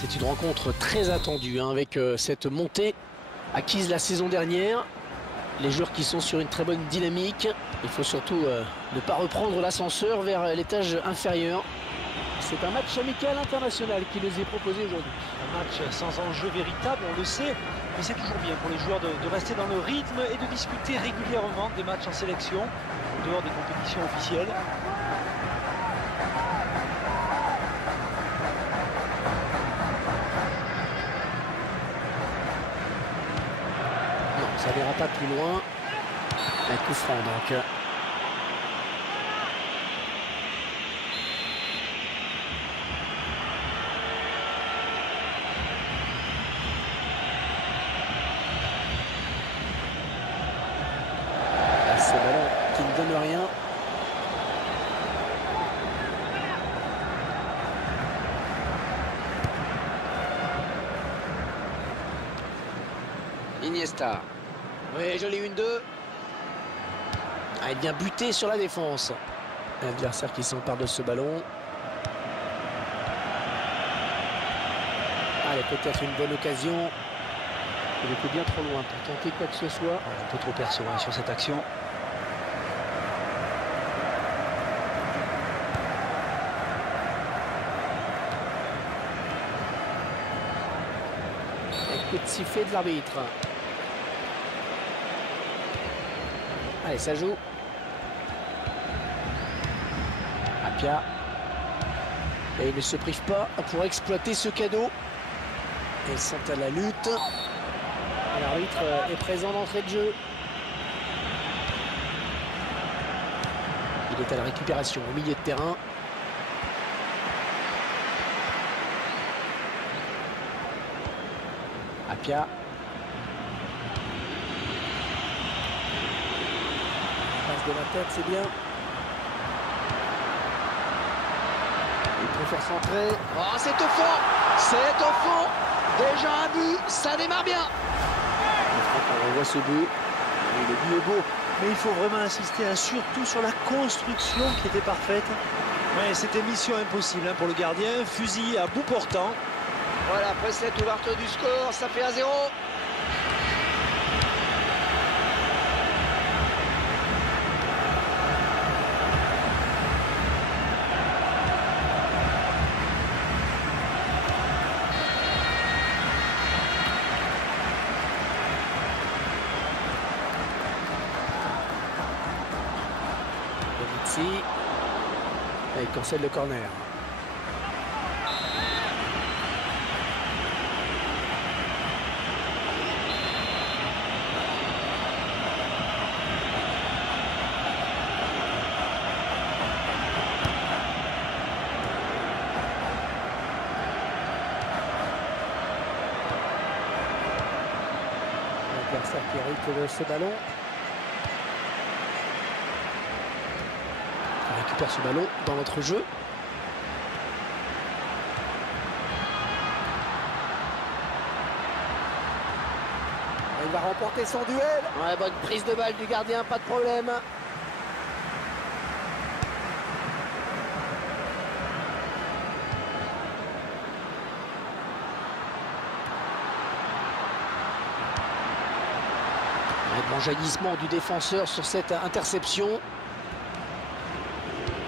C'est une rencontre très attendue hein, avec cette montée acquise la saison dernière. Les joueurs qui sont sur une très bonne dynamique. Il faut surtout ne pas reprendre l'ascenseur vers l'étage inférieur. C'est un match amical international qui nous est proposé aujourd'hui. Un match sans enjeu véritable, on le sait, mais c'est toujours bien pour les joueurs de rester dans le rythme et de disputer régulièrement des matchs en sélection, en dehors des compétitions officielles. Non, ça n'ira pas plus loin. Un coup franc donc. Ce ballon qui ne donne rien. Iniesta. Oui, joli 1-2. Ah, il vient buter sur la défense. L'adversaire qui s'empare de ce ballon. Allez, peut-être une bonne occasion. Il était bien trop loin pour tenter quoi que ce soit. Un peu trop perso hein, sur cette action. Coup de sifflet de l'arbitre. Allez, ça joue. Apia. Et il ne se prive pas pour exploiter ce cadeau. Ils sont à la lutte. L'arbitre est présent d'entrée de jeu. Il est à la récupération au milieu de terrain. Apia. Passe de la tête, c'est bien. Il préfère centrer. Oh, c'est au fond. C'est au fond. Déjà un but. Ça démarre bien. On revoit ce but. Le but est beau, mais il faut vraiment insister hein, surtout sur la construction qui était parfaite. Ouais, c'était mission impossible hein, pour le gardien. Fusil à bout portant. Voilà, après cette ouverture du score, ça fait 1-0. Ici, il cancelle le corner. L'adversaire qui hérite de ce ballon. On récupère ce ballon dans notre jeu. Il va remporter son duel. Ouais, bonne prise de balle du gardien, pas de problème. Un bon jaillissement du défenseur sur cette interception.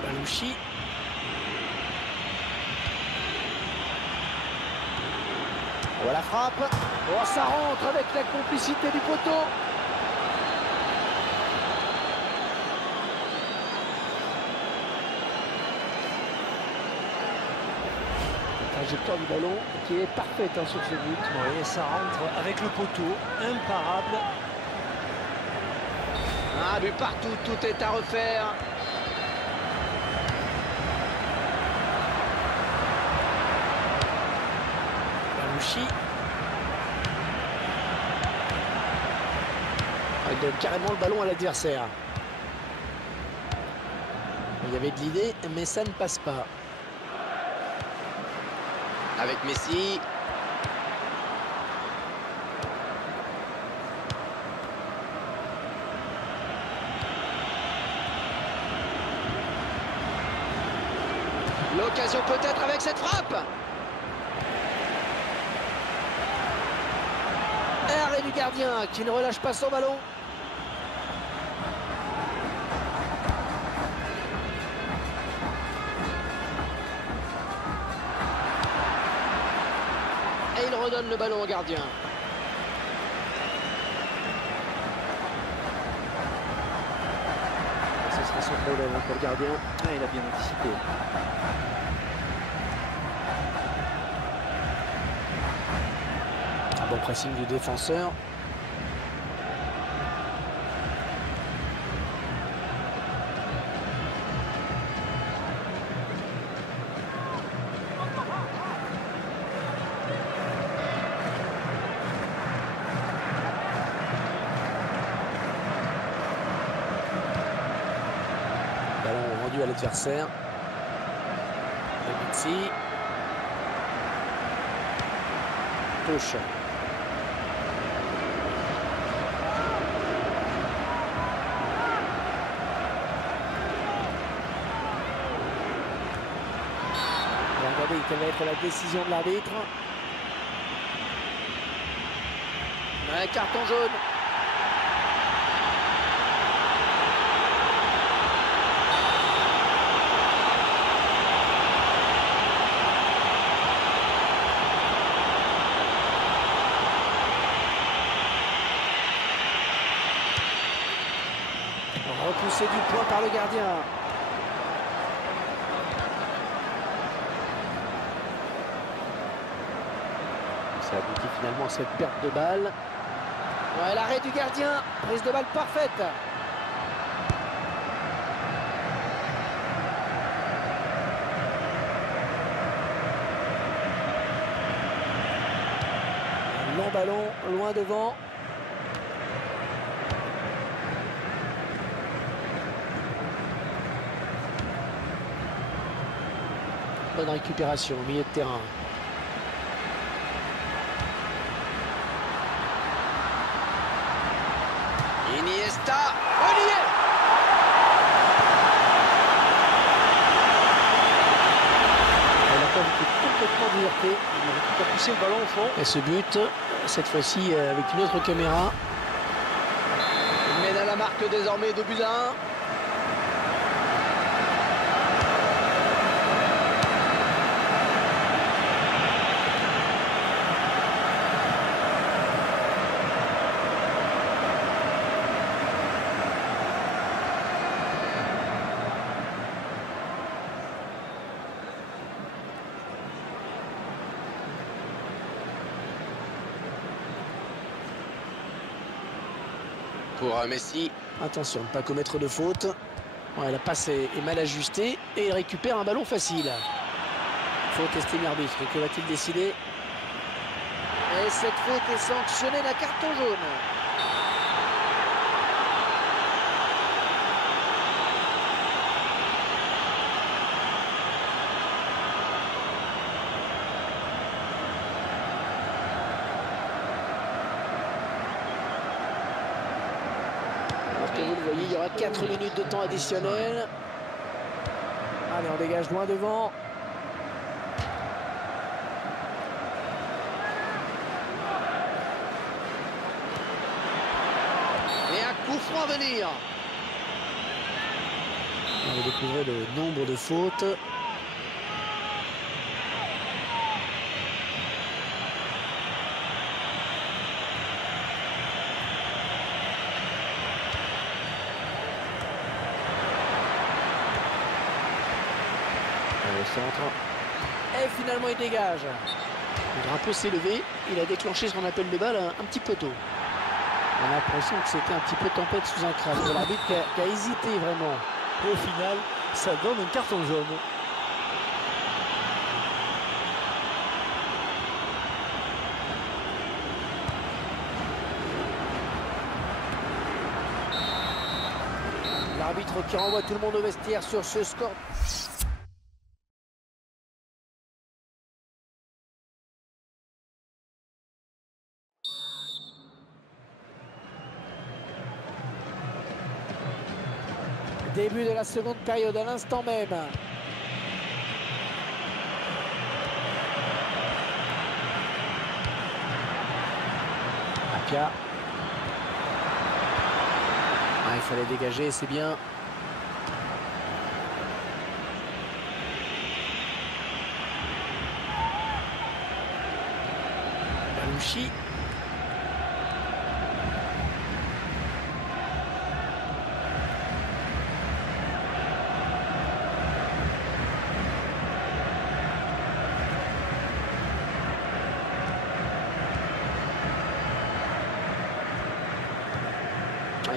Balouchi. Voilà la frappe. Oh, ça rentre avec la complicité du poteau. La trajectoire du ballon qui est parfaite hein, sur ce but. Oui, et ça rentre avec le poteau. Imparable. Ah, but partout, tout est à refaire. Balouchi. Il donne carrément le ballon à l'adversaire. Il y avait de l'idée, mais ça ne passe pas. Avec Messi. L'occasion peut-être avec cette frappe. Et arrêt du gardien qui ne relâche pas son ballon. Et il redonne le ballon au gardien. Ce sera son problème pour le gardien. Ah, il a bien anticipé. Un bon pressing du défenseur. Ballon rendu à l'adversaire. Ici. Touche. Regardez quelle va être la décision de l'arbitre. Un carton jaune. Repoussé du point par le gardien. Ça aboutit finalement à cette perte de balle. Ouais, l'arrêt du gardien. Prise de balle parfaite. Un long ballon, loin devant. Bonne récupération au milieu de terrain. Iniesta, on y est. Elle a pas été complètement désertée. Il a poussé le ballon au fond. Et ce but, cette fois-ci avec une autre caméra. Il mène à la marque désormais 2-1. Pour Messi, attention de ne pas commettre de faute. Ouais, la passe est mal ajustée et il récupère un ballon facile. Faute estimée arbitre. Que va-t-il décider? Et cette faute est sanctionnée d'un carton jaune. Comme vous le voyez, il y aura 4 minutes de temps additionnel. Allez, on dégage loin devant. Et un coup franc à venir. On va découvrir le nombre de fautes. Au centre. Et finalement il dégage. Le drapeau s'est levé. Il a déclenché ce qu'on appelle de balle un petit peu tôt. On a l'impression que c'était un petit peu tempête sous un crâne. C'est l'arbitre qui a hésité vraiment. Au final, ça donne un carton jaune. L'arbitre qui renvoie tout le monde au vestiaire sur ce score. Début de la seconde période à l'instant même. Tapia. Ah, il fallait dégager, c'est bien. Balouchi.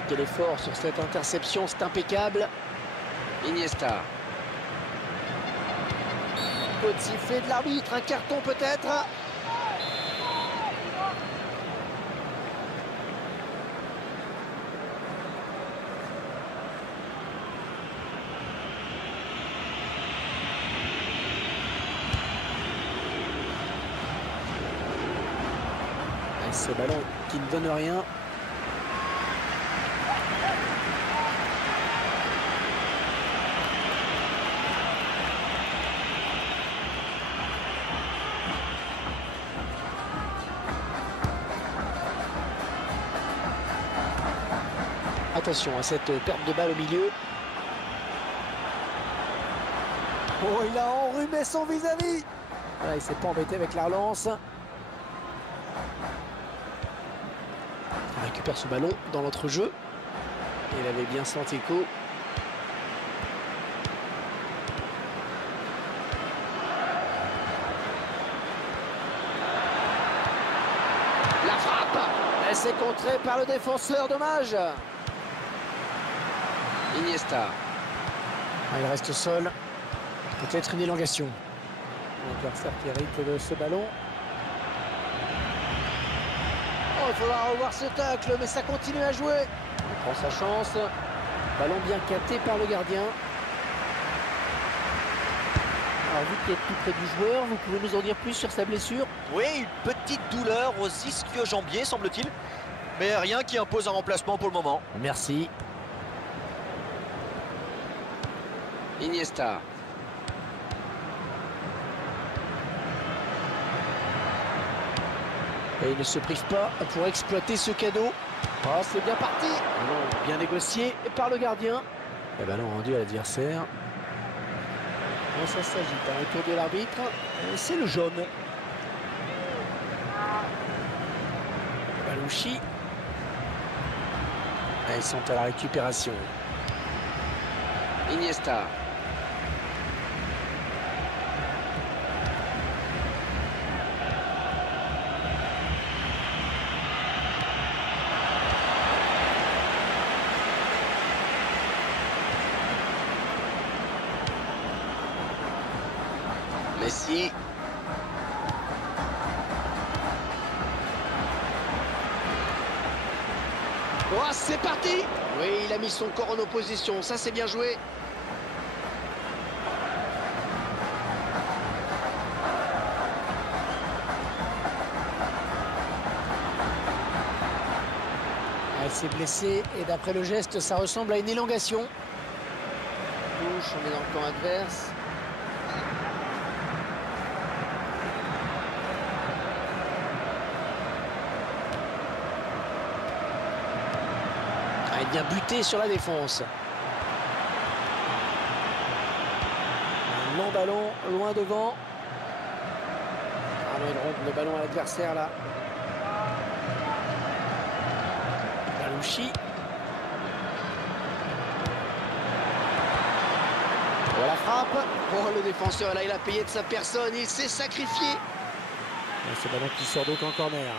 Quel effort sur cette interception, c'est impeccable. Iniesta. Coup de sifflet de l'arbitre, un carton peut-être. Ce ballon qui ne donne rien. Attention à cette perte de balle au milieu. Oh, il a enrhumé son vis-à-vis. Voilà, il s'est pas embêté avec la relance. Il récupère ce ballon dans l'entrejeu. Il avait bien senti coup. La frappe. Elle s'est contrée par le défenseur, dommage. Iniesta. Ah, il reste seul. Peut-être une élongation. L'adversaire qui hérite de ce ballon. Oh, il faudra revoir ce tacle, mais ça continue à jouer. Il prend sa chance. Ballon bien capté par le gardien. Alors, vous qui êtes plus près du joueur, vous pouvez nous en dire plus sur sa blessure? Oui, une petite douleur aux ischio-jambiers, semble-t-il. Mais rien qui impose un remplacement pour le moment. Merci. Iniesta. Et il ne se prive pas pour exploiter ce cadeau. Oh, c'est bien parti. Ballon bien négocié par le gardien. Le ballon rendu à l'adversaire. Oh, ça s'agit d'un retour de l'arbitre. C'est le jaune. Balouchi. Ils sont à la récupération. Iniesta. Messi. Oh, c'est parti! Oui, il a mis son corps en opposition, ça c'est bien joué. Elle s'est blessée et d'après le geste, ça ressemble à une élongation. Touche, on est dans le camp adverse. Elle est bien butée sur la défense. Un long ballon, loin devant. Ah non, il rentre le ballon à l'adversaire là. Balouchi. Voilà la frappe. Oh, le défenseur là, il a payé de sa personne. Il s'est sacrifié. Et ce ballon qui sort donc en corner.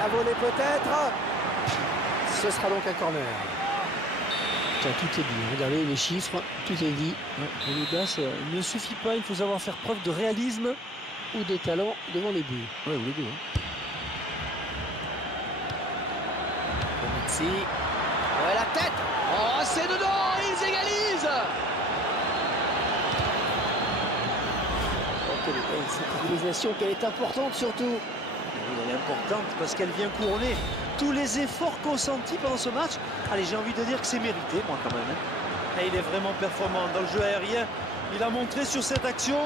À voler peut-être. Ce sera donc un corner. Tiens, tout est dit. Regardez les chiffres, tout est dit. L'audace ne suffit pas, il faut savoir faire preuve de réalisme ou de talent devant les buts. Oui, ou les deux. Messi. Ouais, la tête. Oh, c'est dedans. Ils égalisent. Ok, il Cette utilisation qu'elle est importante surtout. Oui, elle est importante parce qu'elle vient couronner tous les efforts consentis pendant ce match. Allez, j'ai envie de dire que c'est mérité, moi, quand même. Et il est vraiment performant dans le jeu aérien. Il a montré sur cette action.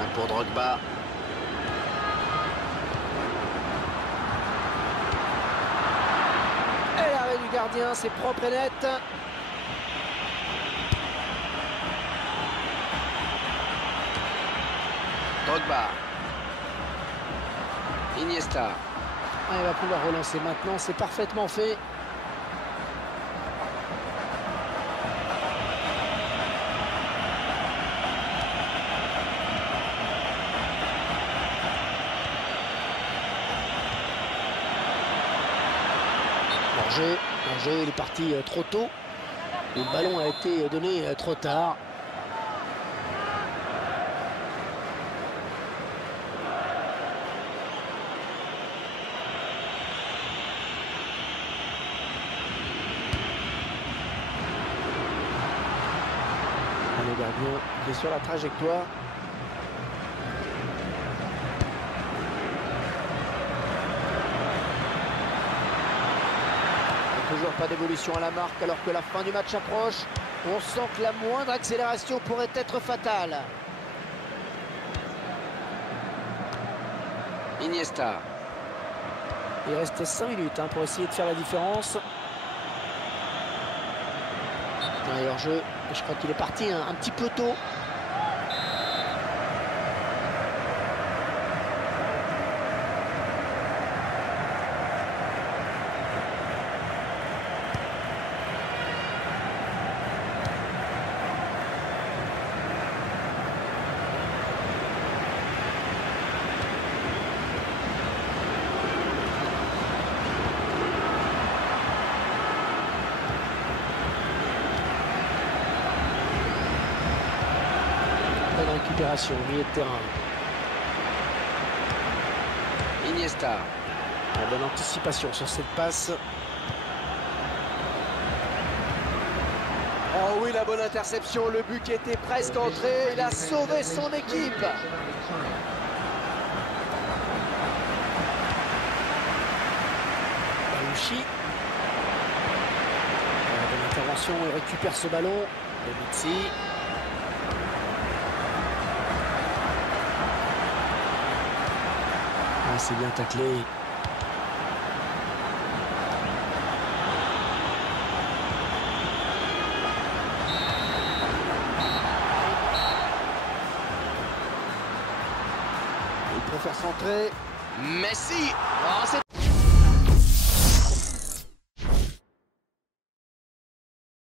Un pour Drogba. Et l'arrêt du gardien, c'est propre et net. Drogba. Iniesta. Ah, il va pouvoir relancer maintenant, c'est parfaitement fait. Hors-jeu, il est parti trop tôt. Le ballon a été donné trop tard. Le gardien qui est sur la trajectoire. Toujours pas d'évolution à la marque alors que la fin du match approche. On sent que la moindre accélération pourrait être fatale. Iniesta. Il reste 5 minutes pour essayer de faire la différence. Hors jeu, je crois qu'il est parti un petit peu tôt. Bonne récupération au milieu de terrain. Iniesta. Bonne anticipation sur cette passe. Oh oui, la bonne interception, le but qui était presque entré, il a sauvé son équipe. Balouchi. Bonne intervention, il récupère ce ballon. Mitsi. Ah, c'est bien taclé. Il préfère centrer. Messi. Oh, c'est